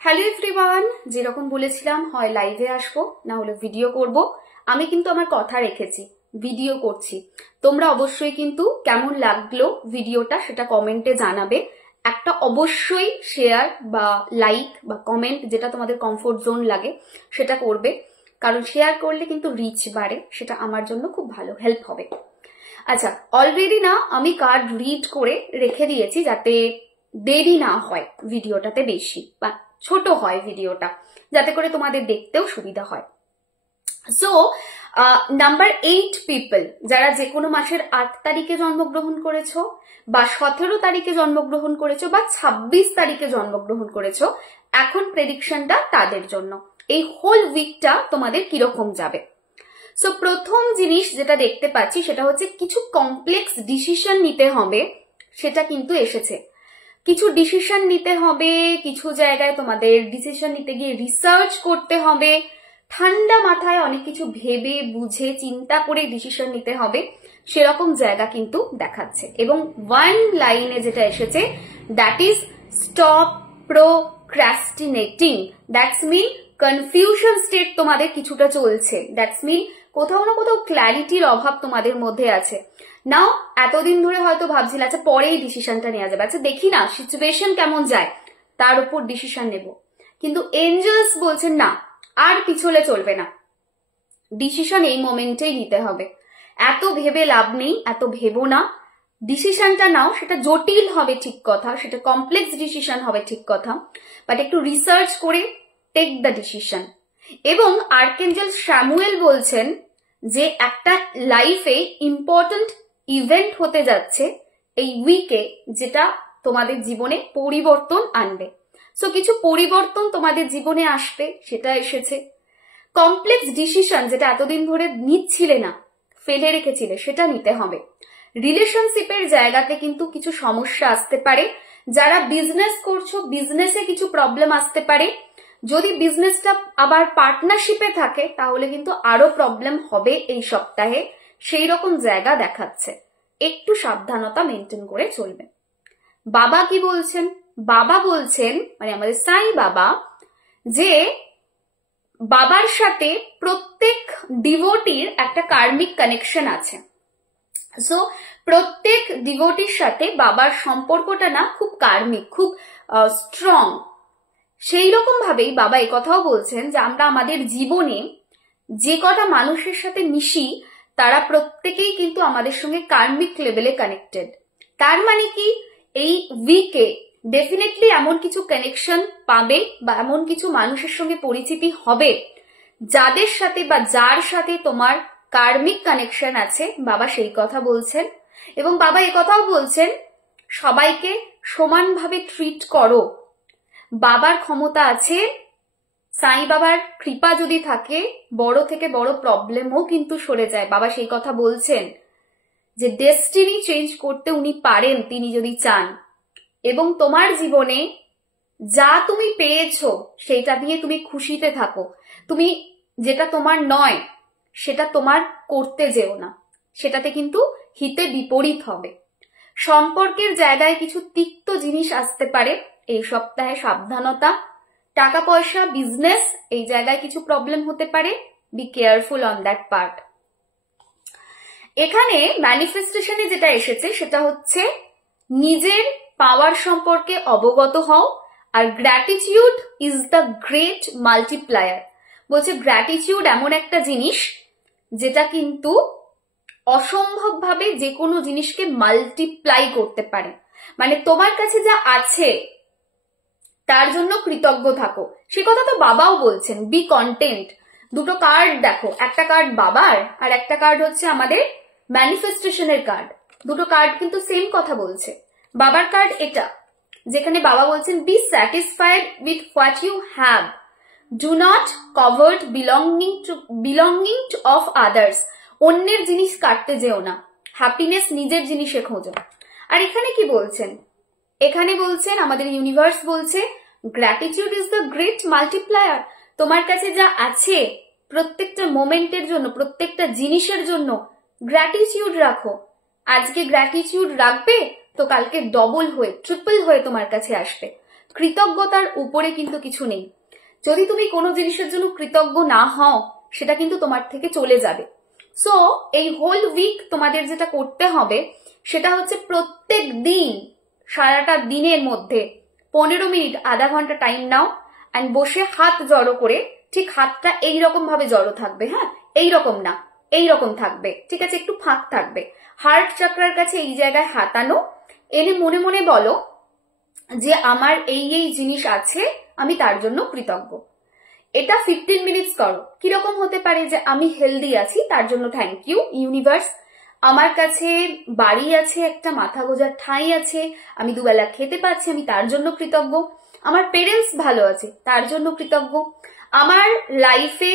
Hello everyone, যেরকম বলেছিলাম হয় লাইভে আসবো না হলে ভিডিও করব। আমি কিন্তু আমার কথা রেখেছি, ভিডিও করছি। তোমরা অবশ্যই কিন্তু কেমন লাগলো ভিডিওটা সেটা কমেন্টে জানাবে। একটা অবশ্যই শেয়ার বা লাইক বা কমেন্ট, যেটা তোমাদের কমফোর্ট জোন লাগে সেটা করবে, কারণ শেয়ার করলে কিন্তু রিচ বাড়ে, সেটা আমার জন্য খুব ভালো হেল্প হবে। আচ্ছা, অলরেডি না আমি কার্ড রিড করে রেখে দিয়েছি যাতে দেরি না হয় ভিডিওটাতে বেশি, বা ছোট হয় ভিডিওটা, যাতে করে তোমাদের দেখতেও সুবিধা হয়। সো নাম্বার 8 পিপল, যারা যে কোনো মাসের 8 তারিখে জন্মগ্রহণ করেছো বা 17 তারিখে জন্মগ্রহণ করেছো বা 26 তারিখে জন্মগ্রহণ করেছো, এখন প্রেডিকশনটা তাদের জন্য। এই হোল উইকটা তোমাদের কিরকম যাবে। সো প্রথম জিনিস যেটা দেখতে পাচ্ছি সেটা হচ্ছে কিছু কমপ্লেক্স ডিসিশন নিতে হবে, সেটা কিন্তু এসেছে। কিছু ডিসিশন নিতে হবে, কিছু জায়গায় তোমাদের ডিসিশন নিতে গিয়ে রিসার্চ করতে হবে, ঠান্ডা মাথায় অনেক কিছু ভেবে বুঝে চিন্তা করে ডিসিশন নিতে হবে, সেরকম জায়গা কিন্তু দেখাচ্ছে। এবং ওয়ান লাইনে যেটা এসেছে, that is stop procrastinating. That's mean confusion state তোমাদের কিছুটা চলছে। দ্যাটস মিন কোথাও না কোথাও ক্ল্যারিটির অভাব তোমাদের মধ্যে আছে। নাও এতদিন ধরে হয়তো ভাবছিল আচ্ছা পরেই ডিসিশনটা নেওয়া যাবে, আচ্ছা দেখি না সিচুয়েশন কেমন যায় তার উপর ডিসিশন নেব, কিন্তু এঞ্জেলস বলছেন না, আর পিছলে চলবে না, ডিসিশন এই মোমেন্টেই নিতে হবে। এত ভেবে লাভ নেই, এত ভেবো না, ডিসিশনটা নাও। সেটা জটিল হবে ঠিক কথা, সেটা কমপ্লেক্স ডিসিশন হবে ঠিক কথা, বাট একটু রিসার্চ করে টেক দ্য ডিসিশন। এবং আর্কেঞ্জেল স্যামুয়েল বলছেন যে একটা লাইফে ইম্পর্টেন্ট ইভেন্ট হতে যাচ্ছে এই উইকে, যেটা তোমাদের জীবনে পরিবর্তন আনবে। সো কিছু পরিবর্তন তোমাদের জীবনে আসবে, সেটা এসেছে। কমপ্লেক্স ডিসিশন যেটা এতদিন ধরে নিচ্ছিলে না, ফেলে রেখেছিলে, সেটা নিতে হবে। রিলেশনশিপের জায়গাতে কিন্তু কিছু সমস্যা আসতে পারে। যারা বিজনেস করছো, বিজনেসে কিছু প্রবলেম আসতে পারে। যদি বিজনেসটা আবার পার্টনারশিপে থাকে তাহলে কিন্তু আরো প্রবলেম হবে এই সপ্তাহে, সেই রকম জায়গা দেখাচ্ছে। একটু সাবধানতা মেনটেন করে চলবে। বাবা কি বলছেন? বাবা বলছেন, মানে আমাদের সাই বাবা, যে বাবার সাথে প্রত্যেক ডিভোটির একটা কার্মিক কানেকশন আছে। সো প্রত্যেক ডিভোটির সাথে বাবার সম্পর্কটা না খুব কার্মিক, খুব স্ট্রং। সেই রকম ভাবেই বাবা এই কথাও বলছেন যে আমরা আমাদের জীবনে যে কটা মানুষের সাথে মিশি তারা প্রত্যেকেই কিন্তু আমাদের সঙ্গে কার্মিক লেভেলে কানেক্টেড। তার মানে কি, এই উইকে ডেফিনেটলি এমন কিছু কানেকশন পাবে বা এমন কিছু মানুষের সঙ্গে পরিচিতি হবে যাদের সাথে বা যার সাথে তোমার কার্মিক কানেকশন আছে। বাবা সেই কথা বলছেন। এবং বাবা এই কথাও বলছেন সবাইকে সমানভাবে ট্রিট করো। বাবার ক্ষমতা আছে, সাই বাবার কৃপা যদি থাকে বড় থেকে বড় প্রবলেমও কিন্তু সরে যায়। বাবা সেই কথা বলছেন যে ডেস্টিনি চেঞ্জ করতে উনি পারেন, তিনি যদি চান। এবং তোমার জীবনে যা তুমি পেয়েছো সেটা নিয়ে তুমি খুশিতে থাকো। তুমি যেটা তোমার নয় সেটা তোমার করতে যেও না, সেটাতে কিন্তু হিতে বিপরীত হবে। সম্পর্কের জায়গায় কিছু তিক্ত জিনিস আসতে পারে এই সপ্তাহে, সাবধানতা। টাকা পয়সা, বিজনেস, এই জায়গায় কিছু প্রবলেম হতে পারে, be careful on that part. এখানে ম্যানিফেস্টেশনে যেটা এসেছে সেটা হচ্ছে নিজের পাওয়ার সম্পর্কে অবগত হও। আর gratitude is the great multiplier. বলছে গ্র্যাটিটিউড এমন একটা জিনিস যেটা কিন্তু অসম্ভবভাবে যে কোনো জিনিসকে মাল্টিপ্লাই করতে পারে। মানে তোমার কাছে যা আছে তার জন্য কৃতজ্ঞ থাকো, সে কথা তো বাবাও বলছেন। B content. দুটো কার্ড দেখো, একটা কার্ড বাবার আর একটা কার্ড হচ্ছে আমাদের ম্যানিফেস্টেশনের কার্ড। দুটো কার্ড কিন্তু সেম কথা বলছে। বাবার কার্ড এটা, যেখানে বাবা বলছেন be satisfied with what you have, do not covered belonging to of others. অন্যের জিনিস কাটতে যেও না, হ্যাপিনেস নিজের জিনিসে খোঁজো। আর এখানে কি বলছেন? এখানে বলছেন, আমাদের ইউনিভার্স বলছে gratitude is the great multiplier. তোমার কাছে যা আছে প্রত্যেকটা মোমেন্টের জন্য, প্রত্যেকটা জিনিসের জন্য গ্র্যাটিটিউড রাখো। আজকে গ্র্যাটিটিউড রাখবে তো কালকে ডবল হয়ে, ট্রিপল হয়ে তোমার কাছে আসবে। কৃতজ্ঞতার উপরে কিন্তু কিছু নেই। যদি তুমি কোনো জিনিসের জন্য কৃতজ্ঞ না হও সেটা কিন্তু তোমার থেকে চলে যাবে। সো এই হোল উইক তোমাদের যেটা করতে হবে সেটা হচ্ছে প্রত্যেক দিন সারাটা দিনের মধ্যে 15 মিনিট আধা ঘন্টা টাইম নাও অ্যান্ড বসে হাত জড়ো করে, ঠিক হাতটা এইরকম ভাবে জড়ো থাকবে, হ্যাঁ এইরকম না, এইরকম থাকবে, ঠিক আছে, একটু ফাঁক থাকবে, হার্ট চাকরার কাছে এই জায়গায় হাত আনো, এনে মনে মনে বলো যে আমার এই এই জিনিস আছে, আমি তার জন্য কৃতজ্ঞ। এটা 15 মিনিটস করো। কিরকম হতে পারে যে আমি হেলদি আছি তার জন্য থ্যাংক ইউ ইউনিভার্স, আমার কাছে বাড়ি আছে, একটা মাথা গোজার ঠাঁই আছে, আমি দুবেলা খেতে পাচ্ছি, আমি তার জন্য কৃতজ্ঞ। আমার পেরেন্টস ভালো আছে তার জন্য কৃতজ্ঞ। আমার লাইফে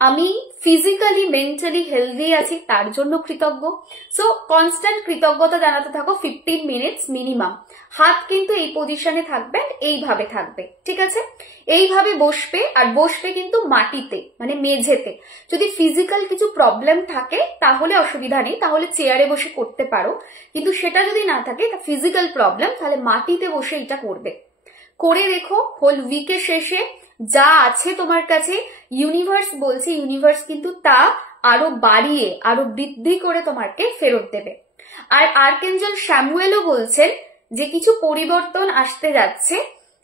আমি ফিজিক্যালি মেন্টালি হেলদি আছি তার জন্য কৃতজ্ঞ। সো কনস্ট্যান্ট কৃতজ্ঞতা জানাতে থাকো 15 মিনিটস মিনিমাম। হাত কিন্তু এই পজিশনে থাকবে, এইভাবে থাকবে, ঠিক আছে, এইভাবে বসবে। আর বসবে কিন্তু মাটিতে, মানে মেঝেতে। যদি ফিজিক্যাল কিছু প্রবলেম থাকে তাহলে অসুবিধা নেই, তাহলে চেয়ারে বসে করতে পারো, কিন্তু সেটা যদি না থাকে, ফিজিক্যাল প্রবলেম, তাহলে মাটিতে বসে এটা করবে। করে দেখো হোল উইকের শেষে যা আছে তোমার কাছে, ইউনিভার্স বলছে, ইউনিভার্স কিন্তু তা আরো বাড়িয়ে আরো বৃদ্ধি করে তোমাকে ফেরত দেবে। আর আর্কেঞ্জেল স্যামুয়েলও বলছেন যে কিছু পরিবর্তন আসতে যাচ্ছে,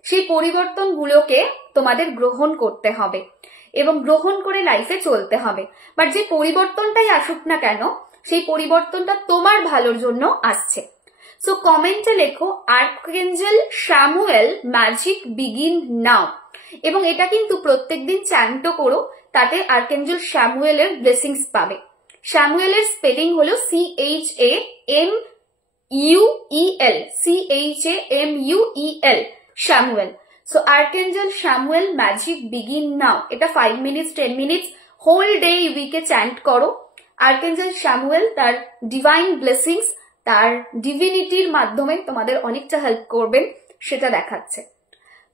সেই পরিবর্তনগুলোকে তোমাদের গ্রহণ করতে হবে এবং গ্রহণ করে লাইফে চলতে হবে। বাট যে পরিবর্তনটাই আসুক না কেন, সেই পরিবর্তনটা তোমার ভালোর জন্য আসছে। সো কমেন্টে লেখো আর্কেঞ্জেল স্যামুয়েল ম্যাজিক বিগিন নাও, এবং এটা কিন্তু প্রত্যেকদিন চ্যান্টও করো, তাতে আর্কেঞ্জেল স্যামুয়েলের ব্লেসিংস পাবে। স্যামুয়েলের স্পেলিং হলো CHAMUEL, CHAMUEL, Samuel. So আর্কেঞ্জেল Samuel magic begin নাও, এটা 5 মিনিটস 10 মিনিটস হোল ডে উইকে চ্যান্ট করো। আর্কেঞ্জেল স্যামুয়েল তার ডিভাইন ব্লেসিংস, তার ডিভিনিটির মাধ্যমে তোমাদের অনেকটা হেল্প করবেন, সেটা দেখাচ্ছে।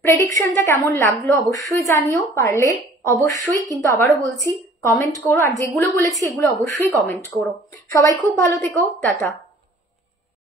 প্রেডিকশনটা কেমন লাগলো অবশ্যই জানিও, পারলে অবশ্যই, কিন্তু আবারও বলছি কমেন্ট করো, আর যেগুলো বলেছি এগুলো অবশ্যই কমেন্ট করো। সবাই খুব ভালো থেকো, টাটা।